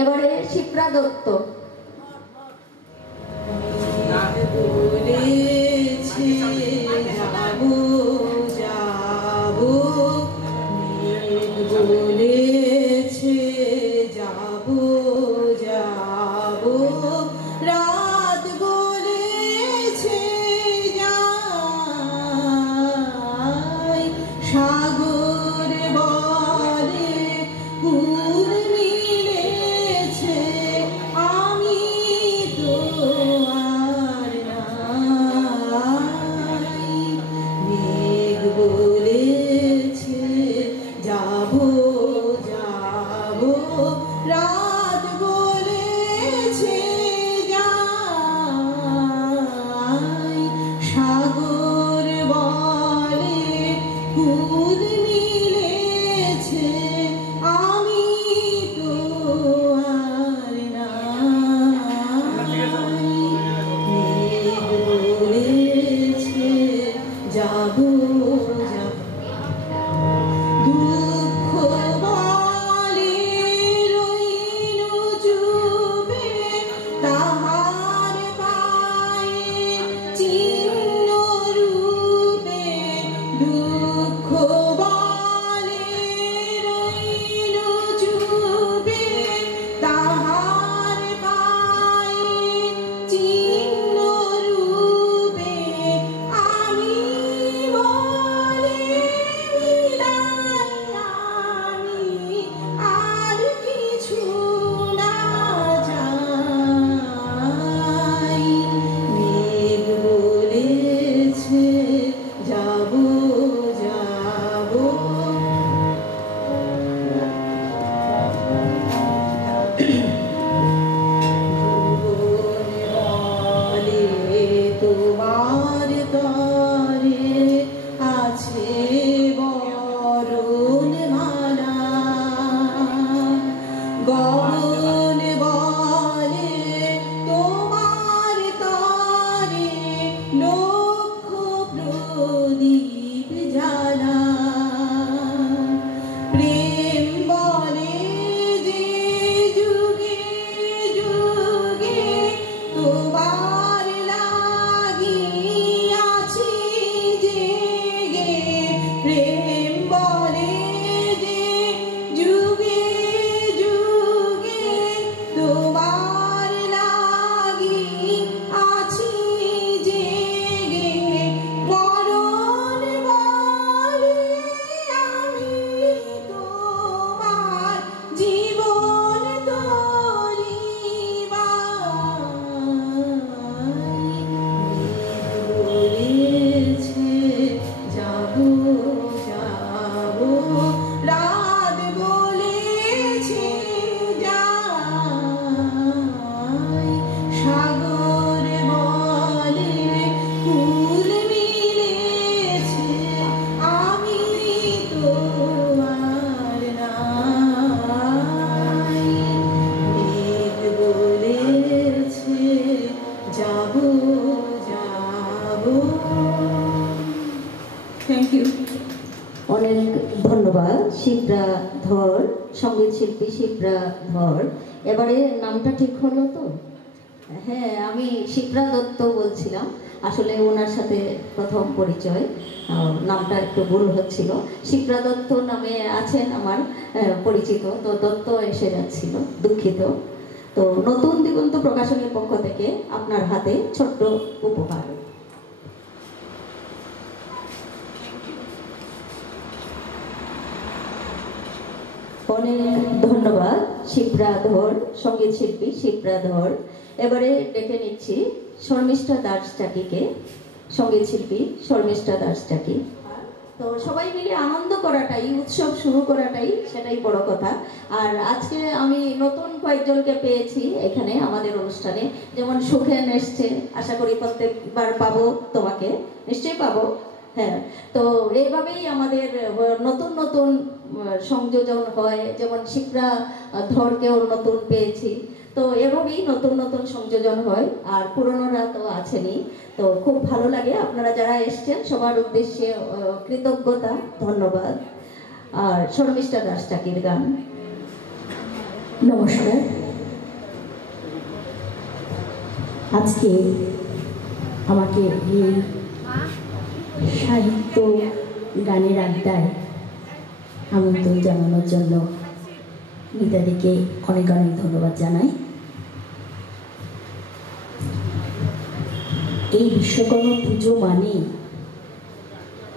এবারে শিপ্রা দত্ত। শিপ্রা ধর, সঙ্গীত শিল্পী শিপ্রা ধর। এবারে নামটা ঠিক হলো তো? হ্যাঁ, আমি শিপ্রা দত্ত বলছিলাম, আসলে ওনার সাথে প্রথম পরিচয়, নামটা একটু ভুল হচ্ছিল। শিপ্রা দত্ত নামে আছেন আমার পরিচিত, তো দত্ত এসে যাচ্ছিল, দুঃখিত। তো নতুন দিগন্ত প্রকাশনীর পক্ষ থেকে আপনার হাতে ছোট্ট উপহার। অনেক ধন্যবাদ শিপ্রা ধর, সঙ্গীত শিল্পী শিপ্রা ধর। এবারে ডেকে নিচ্ছি শর্মিষ্ঠা দাস চাকিকে, সঙ্গীত শিল্পী শর্মিষ্ঠা দাস চাকি। তো সবাই মিলে আনন্দ করাটাই, উৎসব শুরু করাটাই সেটাই বড় কথা। আর আজকে আমি নতুন কয়েকজনকে পেয়েছি এখানে আমাদের অনুষ্ঠানে, যেমন সুখেন এসছে, আশা করি প্রত্যেকবার পাবো তোমাকে, নিশ্চয়ই পাবো। হ্যাঁ, তো এইভাবেই আমাদের নতুন নতুন সংযোজন হয়, যেমন শিপ্রা ধরকেও নতুন পেয়েছি। তো এভাবেই নতুন নতুন সংযোজন হয়, আর পুরনোরা তো আছেনই। তো খুব ভালো লাগে, আপনারা যারা এসছেন সবার উদ্দেশ্যে কৃতজ্ঞতা, ধন্যবাদ। আর শর্মিষ্ঠা দাস চাকির গান। নমস্কার। আজকে আমাকে এই সাহিত্য গানের আড্ডায় আমন্ত্রণ জানানোর জন্য মিতাদিকে অনেক অনেক ধন্যবাদ জানাই। এই বিশ্বকর্মা পুজো মানে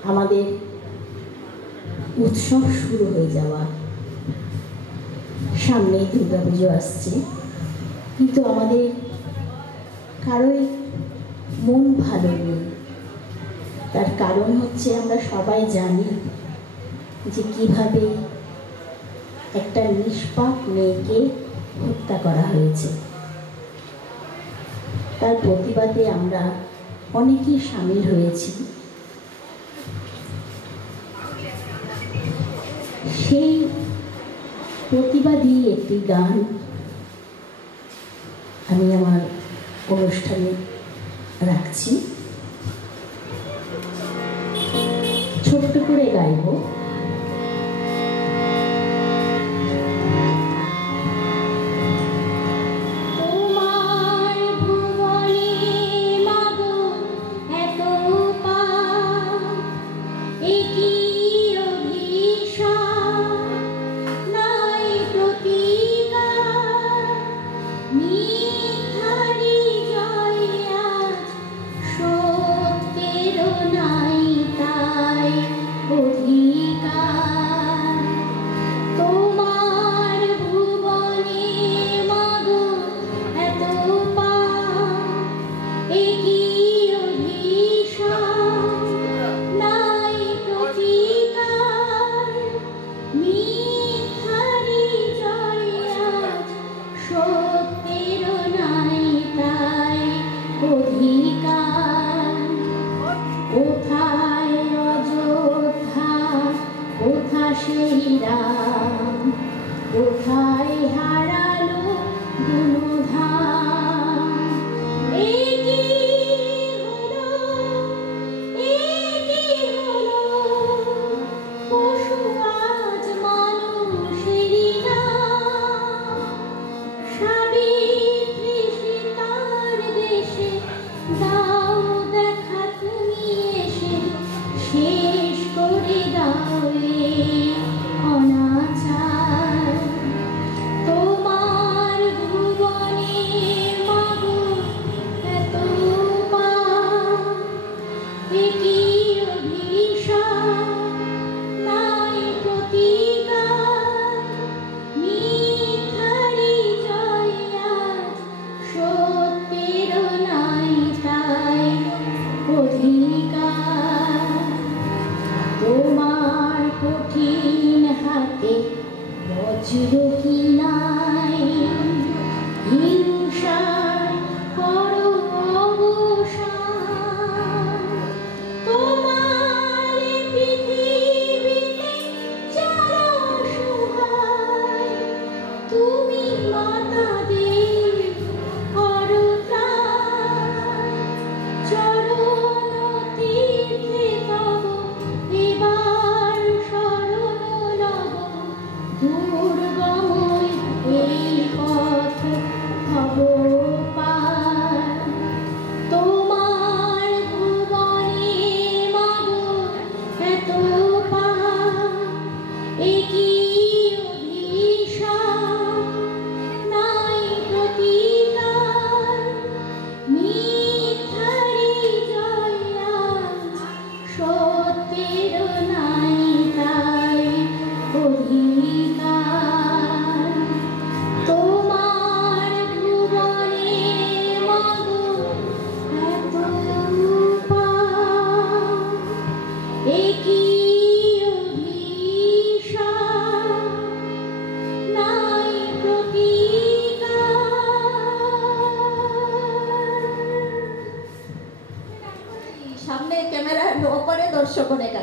আমাদের উৎসব শুরু হয়ে যাওয়া। সামনেই দুর্গা পুজো আসছে, কিন্তু আমাদের কারোই মন ভালো নেই। তার কারণ হচ্ছে আমরা সবাই জানি যে কিভাবে একটা নিষ্পাপ মেয়েকে হত্যা করা হয়েছে। তার প্রতিবাদে আমরা অনেকেই সামিল হয়েছি। সেই প্রতিবাদী একটি গান আমি আমার অনুষ্ঠানে রাখছি, ছোট্ট করে গাইব।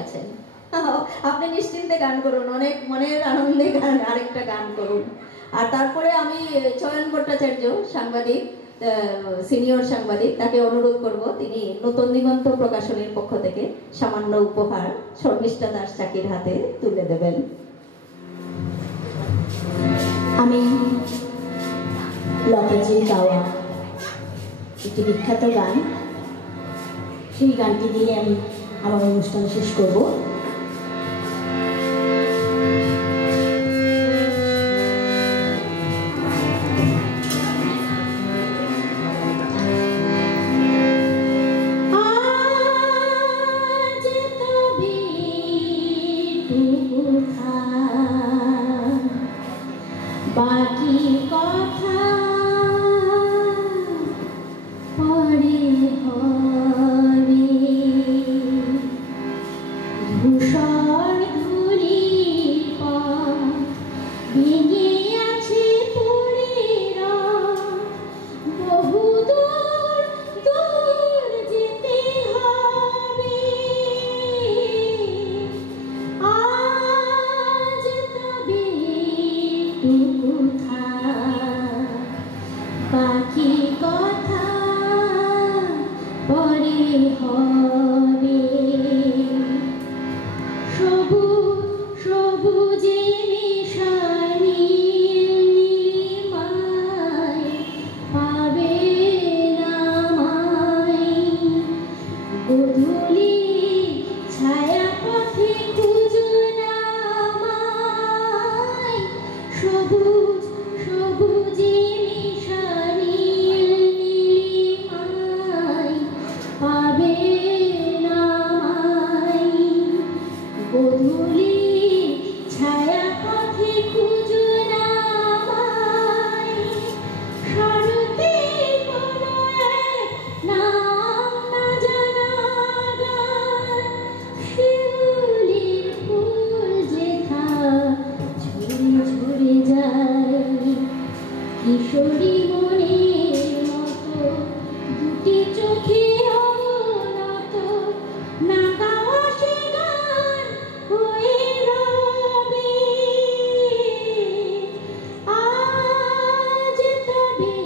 আছেন। আপনি নিশ্চিন্তে গান করুন, অনেক মনের আনন্দে গান আরেকটা গান করুন। আর তারপরে আমি চয়ন ভট্টাচার্য, সাংবাদিক, সিনিয়র সাংবাদিক, তাকে অনুরোধ করব তিনি নতুন দিগন্ত প্রকাশনীর পক্ষ থেকে সামান্য উপহার শর্মিষ্ঠা দাস চাকির হাতে তুলে দেবেন। আমি লতাজির গাওয়া একটি বিখ্যাত গান, সেই গানটি দিয়ে আমি আমার অনুষ্ঠান শেষ করব। বাকি কথা পরে হবে, ধূসর ধূলি ভেঙে আছে পড়ে বহু দূর দূর যেতে হবে। আজ তবে বাকি কথা পরে হবে। সবুজ সবুজে মিশানি নীলিমায় পাবে নামাই, গোধূলি ছায়া পথে খুঁজো নামাই। সবুজ সবুজে মিশানি নীলিমায় পাবে নামাই, গোধূলি ছায়া পথে খুঁজো নামাই। শরতে কোনো এক নাম না জানা গান, শিউলির ফুল যেথা ঝরে ঝরে যায়। কিশোরী মনের মতো দুটি চোখে অবনত, না গাওয়া সে গান হয়ে রবে। আজ তবে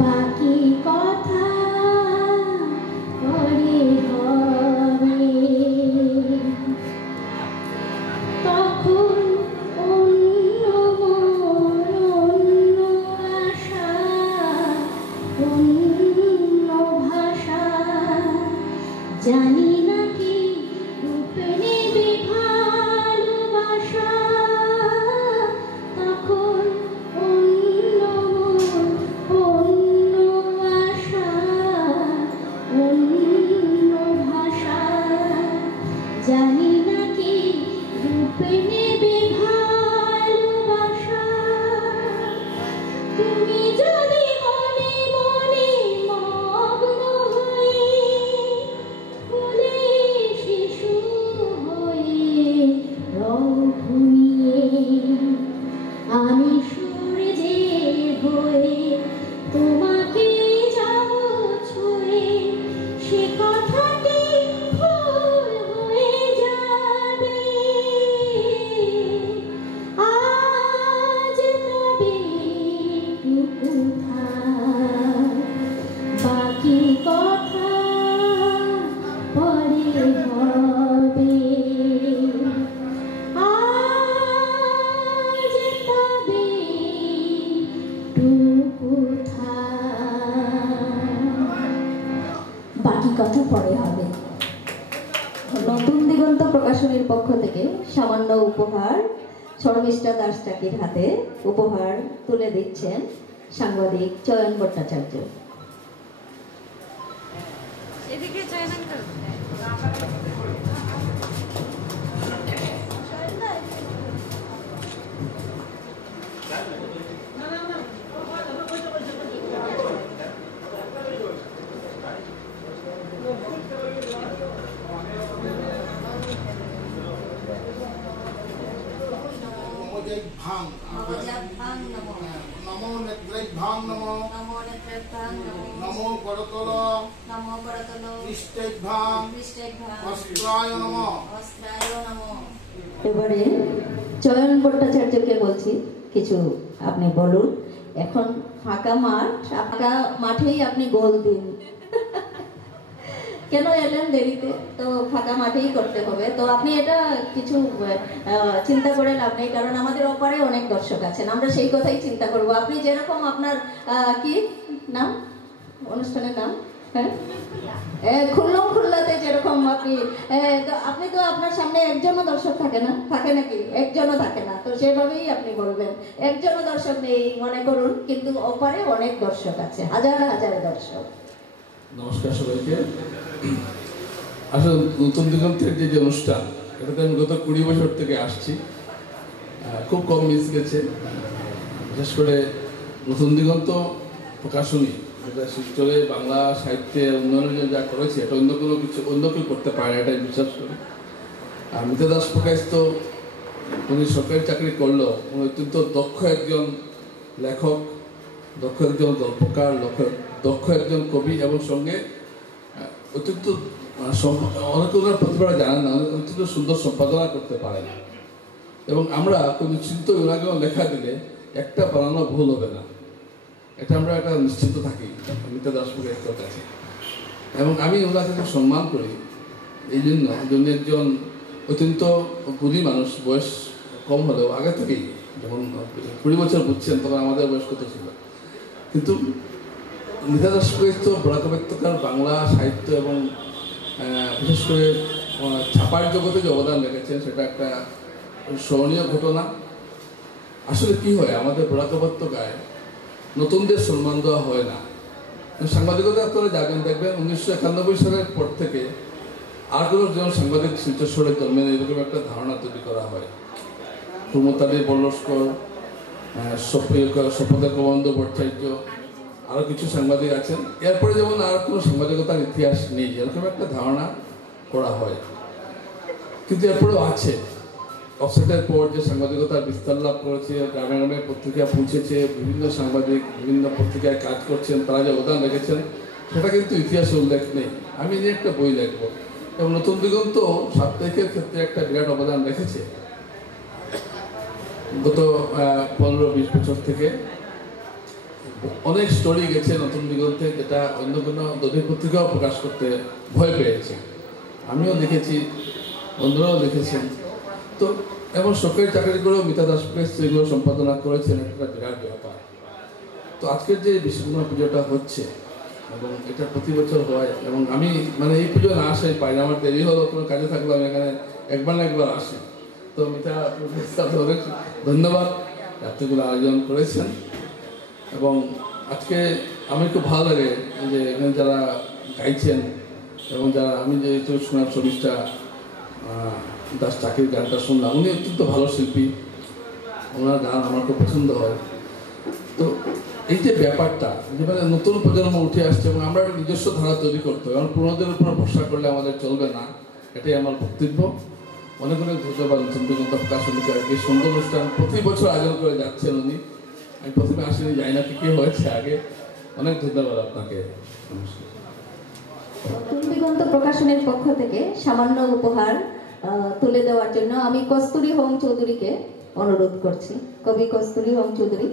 বাকি কথা পরে হবে। তখন অন্য মন, অন্য আশা, অন্য ভাষা, জানি না কি রূপ নেবে ভালোবাসা। তখন অন্য মন, অন্য আশা, অন্য ভাষা, জানি না কি রূপ নেবে ভালোবাসা। তুমি যদি মনে মনে মগ্ন হয়ে ফুলে শিশু হয়ে রং ঘুমিয়ে, আমি সূর্যের হয়ে তোমাকে যাব ছুঁয়ে, সে কথাটি ফুল হয়ে যাবে। আজ তবে বাকি কথা পরে হবে। আজ তবে বাকি কথা পরে হবে। নতুন দিগন্ত প্রকাশনীর পক্ষ থেকে সামান্য উপহার শর্মিষ্ঠা দাস চাকির হাতে উপহার তুলে দিচ্ছেন সাংবাদিক চয়ন ভট্টাচার্য। এদিকে চয়ন আঙ্কেল। নবজাভ্যাং নবজাভ্যাং নমো নমো নেত্রেভ্যাং নমো নমো নেত্রেভ্যাং নমো নমো করতল নমো করতল পৃষ্ঠেভ্যাং পৃষ্ঠেভ্যাং অস্ত্রায় নমো অস্ত্রায় নমো। এবারে চয়ন ভট্টাচার্যকে বলছি কিছু আপনি বলুন। এখন ফাঁকা মাঠেই আপনি গোল দিন। কেন এলেন দেরিতে? তো ফাঁকা মাঠেই করতে হবে। তো আপনি এটা কিছু চিন্তা করে লাভ নেই, কারণ আমাদের ওপারে অনেক দর্শক আছেন, আমরা সেই কথাই চিন্তা করব। আপনি যেরকম আপনার কি নাম, অনুষ্ঠানের নাম? হ্যাঁ, খুল্লাতে যেরকম আপনি তো আপনার সামনে একজনও দর্শক থাকে না, থাকে নাকি? একজনও থাকে না, তো সেভাবেই আপনি বলবেন। একজনও দর্শক নেই মনে করুন, কিন্তু ওপারে অনেক দর্শক আছে, হাজার হাজার দর্শক। নমস্কার সবাইকে। আসলে নতুন দিগন্তের যে অনুষ্ঠান, এটাতে আমি গত 20 বছর থেকে আসছি। খুব কম মিস গেছে। বিশেষ করে নতুন দিগন্ত প্রকাশনী, যেটা শিলচরে বাংলা সাহিত্যের উন্নয়নের জন্য যা করেছে, এটা অন্য কেউ করতে পারে না, এটাই বিশ্বাস করি। আর মিতা দাস প্রকাশ তো উনি সরকারি চাকরি করলেও উনি অত্যন্ত দক্ষ একজন লেখক, দক্ষ একজন গল্পকার, দক্ষ একজন কবি, এবং সঙ্গে অত্যন্ত অনেক ওনার প্রতিভা জানেন না, অত্যন্ত সুন্দর সম্পাদনা করতে পারেন। এবং আমরা কোনো চিন্তা ওনাকে লেখা দিলে একটা বানানো ভুল হবে না, এটা আমরা একটা নিশ্চিত থাকি মিতা দাস প্রকাশের কাছে। এবং আমি ওনাকে খুব সম্মান করি এই জন্য, উনি একজন অত্যন্ত গুণী মানুষ, বয়স কম হলেও আগে থেকেই, যখন 20 বছর বুঝছেন তখন আমাদের বয়স কত ছিল। কিন্তু মিতা দাস প্রকাশ তো বরাকব্যক্তকার বাংলা সাহিত্য এবং বিশেষ করে ছাপার জগতে যে অবদান রেখেছেন, সেটা একটা স্মরণীয় ঘটনা। আসলে কি হয়, আমাদের বরাকব্যক্তকায় নতুনদের সম্মান দেওয়া হয় না। সাংবাদিকতা আপনারা যাবেন, দেখবেন 1991 সালের পর থেকে আর কোনো জন সাংবাদিক শিলচরে জন্মে নেই, এরকম একটা ধারণা তৈরি করা হয়। প্রমোতালী বল্লস্কর, শপথের প্রবন্ধ ভট্টাচার্য, আরও কিছু সাংবাদিক আছেন। এরপরে যেমন আর কোনো সাংবাদিকতার ইতিহাস নেই, এরকম একটা ধারণা করা হয়। কিন্তু এরপরেও আছে। অফসেটের পর যে সাংবাদিকতার বিস্তার লাভ করেছে, গ্রামে গ্রামে পত্রিকা পৌঁছেছে, বিভিন্ন সাংবাদিক বিভিন্ন পত্রিকায় কাজ করছেন, তারা যে অবদান রেখেছেন সেটা কিন্তু ইতিহাসে উল্লেখ নেই। আমি নিয়ে একটা বই লিখব, এবং নতুন দিগন্ত সাপ্তাহিকের ক্ষেত্রে একটা বিরাট অবদান রেখেছে। গত 15-20 বছর থেকে অনেক স্টোরি গেছে নতুন দিগন্তে, যেটা অন্য কোনো দৈনিক পত্রিকাও প্রকাশ করতে ভয় পেয়েছে। আমিও লিখেছি, অন্যরাও লিখেছেন। তো এবং সরকারি চাকরি করেও মিতা দাস প্রেস এগুলো সম্পাদনা করেছেন, একটা বিরাট ব্যাপার। তো আজকের যে বিশ্বকর্মা পুজোটা হচ্ছে, এবং এটা প্রতি বছর হয়, এবং আমি মানে এই পুজো না আসাই পাই না, আমার দেরি হলো, কোনো কাজে থাকলে আমি এখানে একবার না একবার আসি। তো মিতা অনেক ধন্যবাদ, রাত্রিগুলো আয়োজন করেছেন। এবং আজকে আমি খুব ভালো লাগে যে এখানে যারা গাইছেন, এবং যারা আমি যে শোনার 24টা দাস চাকরির গানটা শুনলাম, উনি অত্যন্ত ভালো শিল্পী, ওনার গান আমার খুব পছন্দ হয়। তো এই যে ব্যাপারটা, যেভাবে নতুন প্রজন্ম উঠে আসছে, এবং আমরা একটা নিজস্ব ধারা তৈরি করতে হবে, কারণ পুরোনোদের উপর ভরসা করলে আমাদের চলবে না, এটাই আমার বক্তব্য। অনেক অনেক ধন্যবাদ নতুন দিগন্ত প্রকাশনীকে, এই সুন্দর অনুষ্ঠান প্রতি বছর আয়োজন করে যাচ্ছেন উনি। আমি প্রথমে আসিনি, জানি না কি হয়েছে আগে। অনেক ধন্যবাদ আপনাকে। নতুন দিগন্ত প্রকাশনের পক্ষ থেকে সামান্য উপহার তুলে দেওয়ার জন্য আমি কস্তুরী হোম চৌধুরীকে অনুরোধ করছি। কবি কস্তুরী হোম চৌধুরী।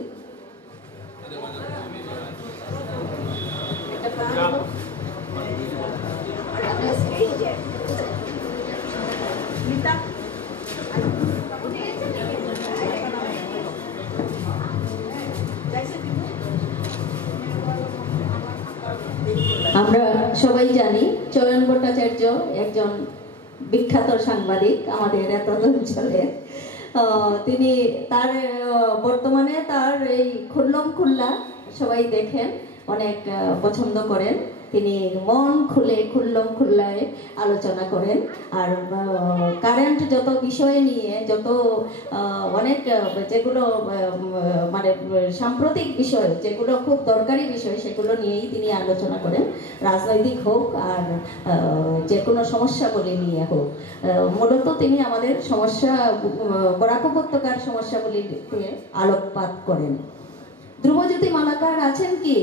আমরা সবাই জানি চয়ন ভট্টাচার্য একজন বিখ্যাত সাংবাদিক আমাদের এত অঞ্চলে। তিনি তার বর্তমানে তার এই খুল্লা সবাই দেখেন, অনেক পছন্দ করেন। তিনি মন খুলে খুল্লায় আলোচনা করেন। আর কারেন্ট যত বিষয় নিয়ে যত অনেক যেগুলো মানে সাম্প্রতিক বিষয় যেগুলো খুব দরকারি বিষয় সেগুলো নিয়েই তিনি আলোচনা করেন, রাজনৈতিক হোক আর যে কোনো সমস্যাগুলি নিয়ে হোক। মূলত তিনি আমাদের সমস্যা বরাক উপত্যকার সমস্যাগুলিতে আলোকপাত করেন। ধ্রুবজ্যোতি মালাকার আছেন কি?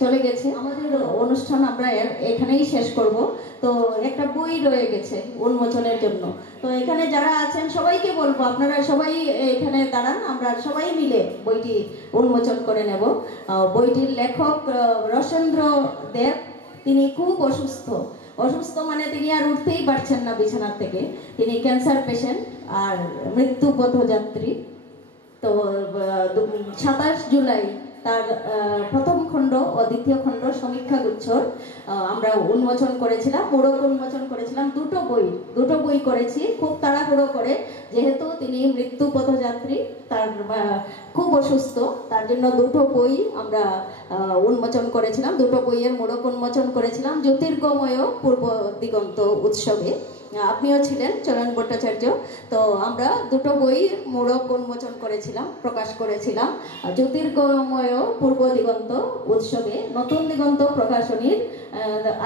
চলে গেছে। আমাদের অনুষ্ঠান আমরা এখানেই শেষ করব। তো একটা বই রয়ে গেছে উন্মোচনের জন্য। তো এখানে যারা আছেন সবাইকে বলবো আপনারা সবাই এখানে দাঁড়ান, আমরা সবাই মিলে বইটি উন্মোচন করে নেব। বইটির লেখক রসেন্দ্র দেব, তিনি খুব অসুস্থ মানে তিনি আর উঠতেই পারছেন না বিছানার থেকে। তিনি ক্যান্সার পেশেন্ট আর মৃত্যুপথযাত্রী। তো 27 জুলাই তার প্রথম খণ্ড ও দ্বিতীয় খণ্ড সমীক্ষা গুচ্ছর আমরা উন্মোচন করেছিলাম, মোড়ক উন্মোচন করেছিলাম। দুটো বই করেছি খুব তাড়াহুড়ো করে, যেহেতু তিনি মৃত্যুপথযাত্রী, তার খুব অসুস্থ, তার জন্য দুটো বই আমরা উন্মোচন করেছিলাম। দুটো বইয়ের মোড়ক উন্মোচন করেছিলাম জ্যোতির্গময় পূর্ব দিগন্ত উৎসবে। আপনিও ছিলেন চয়ন ভট্টাচার্য। তো আমরা দুটো বই মোড়ক উন্মোচন করেছিলাম, প্রকাশ করেছিলাম জ্যোতির্গময় পূর্ব দিগন্ত উৎসবে, নতুন দিগন্ত প্রকাশনীর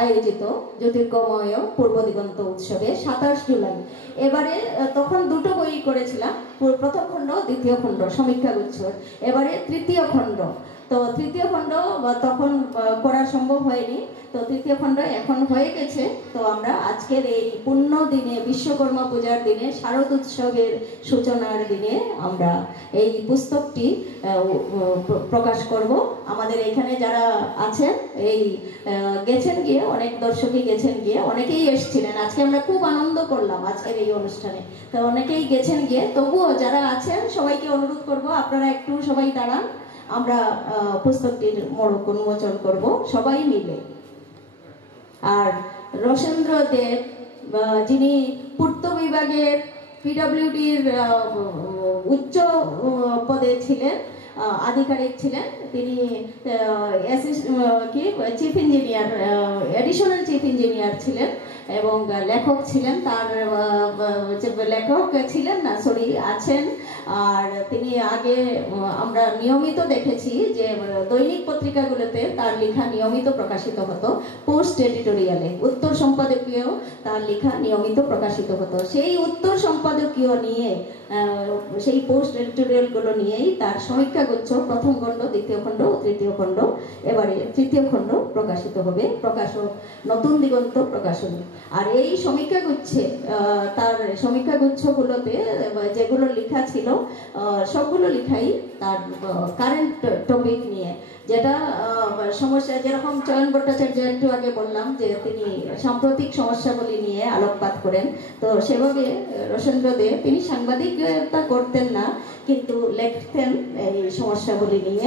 আয়োজিত জ্যোতির্গময় পূর্ব দিগন্ত উৎসবে 27 জুলাই। এবারে তখন দুটো বই করেছিলাম, প্রথম খণ্ড দ্বিতীয় খণ্ড সমীক্ষা গুচ্ছর। এবারে তৃতীয় খণ্ড। তো তৃতীয় খণ্ড তখন করা সম্ভব হয়নি, তো তৃতীয় খণ্ড এখন হয়ে গেছে। তো আমরা আজকের এই পুণ্য দিনে, বিশ্বকর্মা পূজার দিনে, শারদ উৎসবের সূচনার দিনে আমরা এই পুস্তকটি প্রকাশ করব। আমাদের এখানে যারা আছেন এই গেছেন গিয়ে, অনেক দর্শকই গেছেন গিয়ে, অনেকেই এসেছিলেন। আজকে আমরা খুব আনন্দ করলাম আজকের এই অনুষ্ঠানে। তো অনেকেই গেছেন গিয়ে, তবুও যারা আছেন সবাইকে অনুরোধ করব আপনারা একটু সবাই দাঁড়ান, আমরা পুস্তকটির মোড়ক উন্মোচন করব সবাই মিলে। আর রসেন্দ্র দেব, যিনি পূর্ত বিভাগের পিডব্লিউডির উচ্চ পদে ছিলেন, আধিকারিক ছিলেন, তিনি chief engineer, additional chief engineer ছিলেন এবং লেখক ছিলেন। তার লেখক ছিলেন না, সরি, আছেন। আর তিনি আগে আমরা নিয়মিত দেখেছি যে দৈনিক পত্রিকাগুলোতে তার লেখা নিয়মিত প্রকাশিত হতো, পোস্ট এডিটোরিয়ালে উত্তর সম্পাদকীয় তার লেখা নিয়মিত প্রকাশিত হতো। সেই উত্তর সম্পাদকীয় নিয়ে, সেই পোস্ট এডিটোরিয়ালগুলো নিয়েই তার সমীক্ষা গুচ্ছ প্রথম খণ্ড, দ্বিতীয় খণ্ড ও তৃতীয় খণ্ড, এবারে তৃতীয় খণ্ড প্রকাশিত হবে, প্রকাশক নতুন দিগন্ত প্রকাশনী। আর এই সমীক্ষা গুচ্ছে, তার সমীক্ষা গুচ্ছগুলোতে যেগুলো লেখা ছিল সবগুলো লেখাই তার কারেন্ট টপিক নিয়ে, যেটা সমস্যা, যেরকম চয়ন ভট্টাচার্য একটু আগে বললাম যে তিনি সাম্প্রতিক সমস্যাগুলি নিয়ে আলোকপাত করেন। তো সেভাবে রসেন্দ্র দেব, তিনি সাংবাদিকতা করতেন না কিন্তু লেখতেন এই সমস্যাগুলি নিয়ে,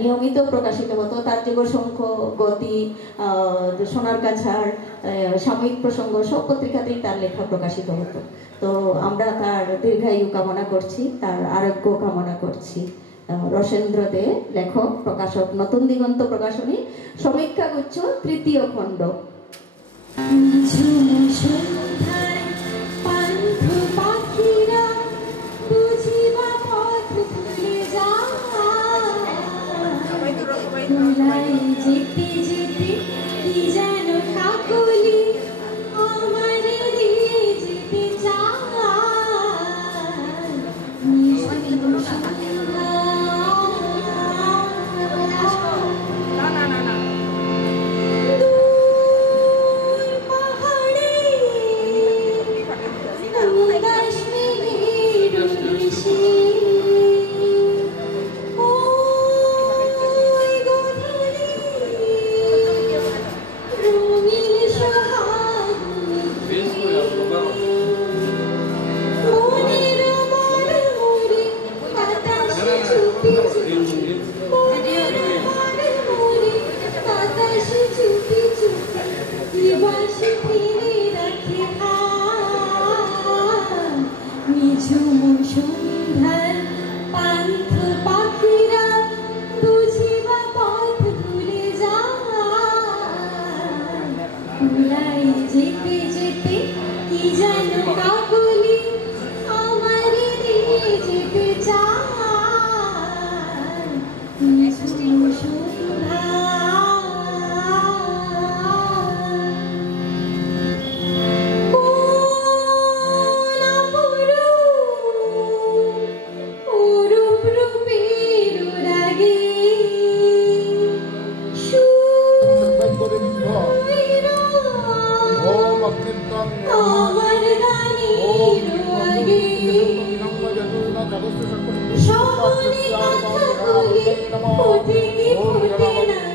নিয়মিত প্রকাশিত হতো। তার যুগশঙ্খ, গতি, সোনার কাছাড়, সাময়িক প্রসঙ্গ সব পত্রিকাতেই তার লেখা প্রকাশিত হতো। তো আমরা তার দীর্ঘায়ু কামনা করছি, তার আরোগ্য কামনা করছি। রসেন্দ্র দে, লেখক, প্রকাশক নতুন দিগন্ত প্রকাশনী, সমীক্ষা গুচ্ছ তৃতীয় খণ্ড। যেতে যেতে কি যেন কাকলি আমার দিয়ে যেতে চায়। স্বপনে কথা বলি ফোটে কি ফোটে না